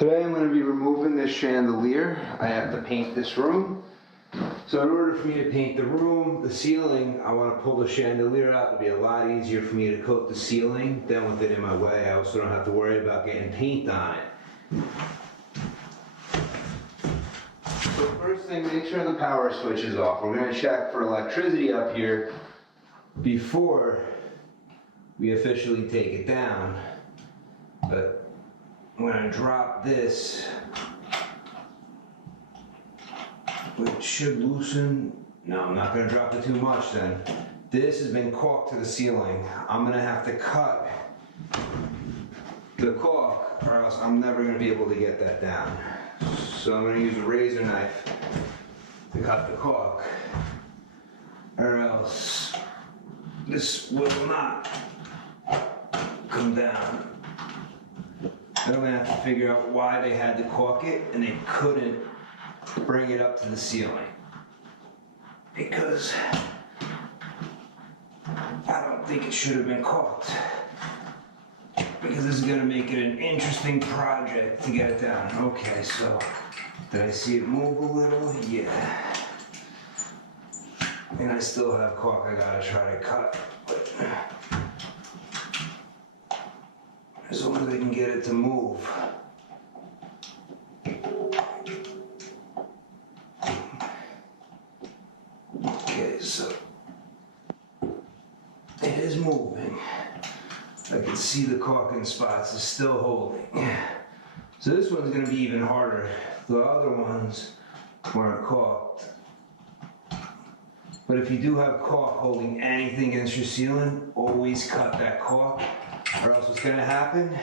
Today I'm going to be removing this chandelier. I have to paint this room. So in order for me to paint the room, the ceiling, I want to pull the chandelier out. It'll be a lot easier for me to coat the ceiling than with it in my way. I also don't have to worry about getting paint on it. So first thing, make sure the power switch is off. We're going to check for electricity up here before we officially take it down. But I'm going to drop this, which should loosen. No, I'm not going to drop it too much then. This has been caulked to the ceiling. I'm going to have to cut the caulk or else I'm never going to be able to get that down. So I'm going to use a razor knife to cut the caulk, or else this will not come down. Then I'm going to have to figure out why they had to caulk it and they couldn't bring it up to the ceiling. Because I don't think it should have been caulked. Because this is going to make it an interesting project to get it down. Okay, so did I see it move a little? Yeah. And I still have caulk I gotta try to cut. But as long as I can get it to move. Okay, so it is moving. I can see the caulking spots is still holding. So this one's going to be even harder. The other ones weren't caulked. But if you do have caulk holding anything against your ceiling, always cut that caulk, or else what's going to happen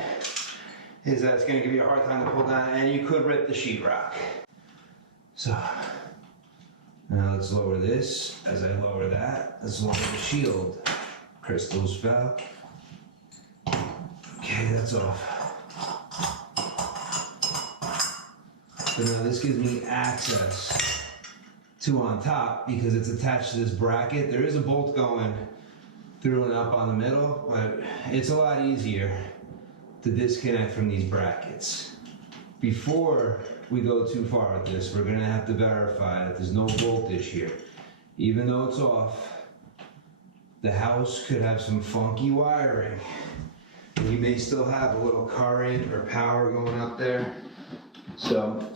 is that it's going to give you a hard time to pull down, and you could rip the sheetrock. So now let's lower this. As I lower that, let's lower the shield. Crystals fell. Okay, that's off. So now this gives me access to on top because it's attached to this bracket. There is a bolt going through and up on the middle, but it's a lot easier to disconnect from these brackets. Before we go too far with this, we're gonna have to verify that there's no voltage here. Even though it's off, the house could have some funky wiring. You may still have a little current or power going up there. So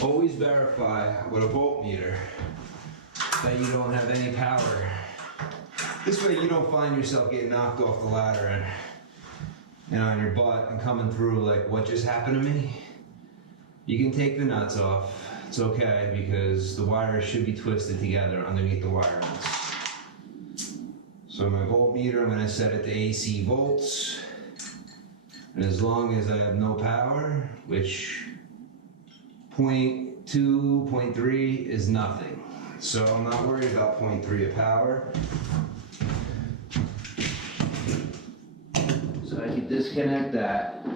always verify with a voltmeter that you don't have any power. This way you don't find yourself getting knocked off the ladder and on your butt and coming through like what just happened to me. You can take the nuts off. It's okay because the wires should be twisted together underneath the wire nuts. So my voltmeter, I'm going to set it to AC volts. And as long as I have no power, which 0.2, 0.3 is nothing. So I'm not worried about 0.3 of power. So I can disconnect that.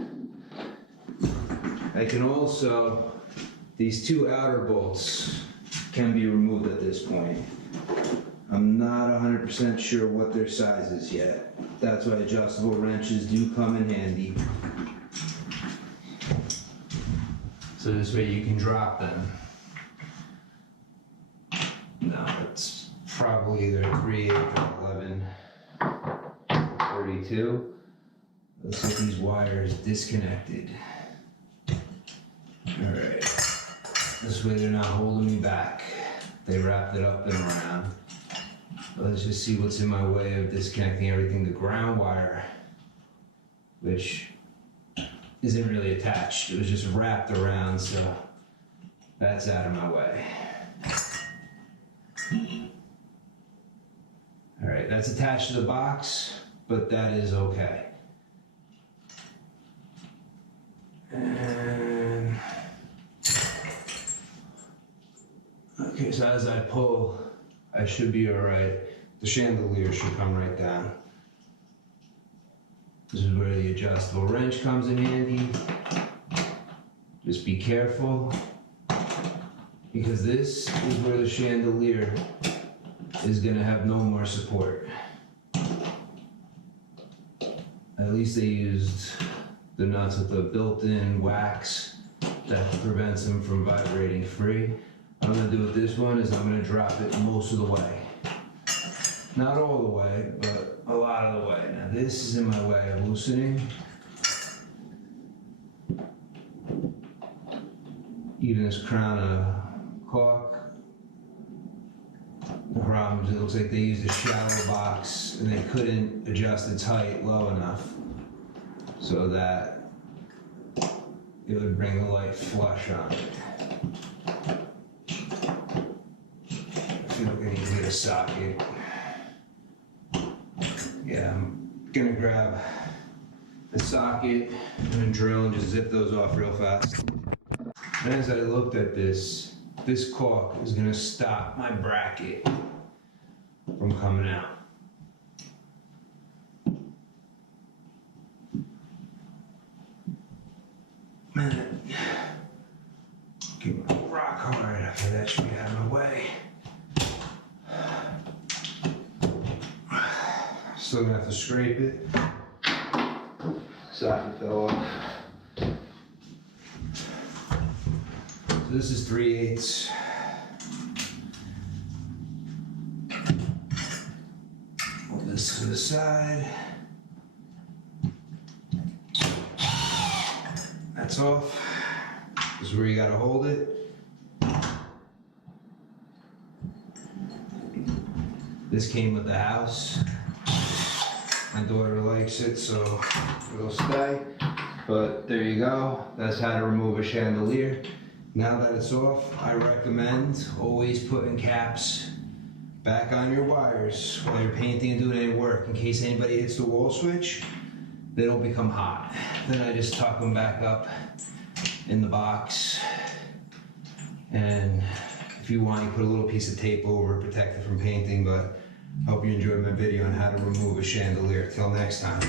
I can also, these two outer bolts can be removed at this point. I'm not 100% sure what their size is yet. That's why adjustable wrenches do come in handy. So this way you can drop them. No, it's probably either 3/8 or 11/32. Let's get these wires disconnected. All right. This way they're not holding me back. They wrapped it up and around. Let's just see what's in my way of disconnecting everything. The ground wire, which isn't really attached. It was just wrapped around, so that's out of my way. All right, that's attached to the box, but that is okay. And okay, so as I pull, I should be all right. The chandelier should come right down. This is where the adjustable wrench comes in handy. Just be careful, because this is where the chandelier is gonna have no more support. At least they used the nuts with the built-in wax that prevents them from vibrating free. What I'm gonna do with this one is I'm gonna drop it most of the way. Not all the way, but a lot of the way. Now this is in my way of loosening. Even this crown of caulk. The problem is it looks like they used a shallow box and they couldn't adjust its height low enough so that it would bring the light flush on it. I feel like I need to get a socket. Yeah, I'm gonna grab the socket and drill and just zip those off real fast. And as I looked at this caulk is gonna stop my bracket from coming out. Man, get my rock hard. Okay, that should be out of my way. Still gonna have to scrape it. Socket fell off. So this is 3/8. Hold this to the side. That's off. This is where you gotta hold it. This came with the house. My daughter likes it, so it'll stay. But there you go. That's how to remove a chandelier. Now that it's off, I recommend always putting caps back on your wires while you're painting and doing any work in case anybody hits the wall switch. They don't become hot. Then I just tuck them back up in the box. And if you want, you put a little piece of tape over it, protect it from painting, but I hope you enjoyed my video on how to remove a chandelier. Till next time.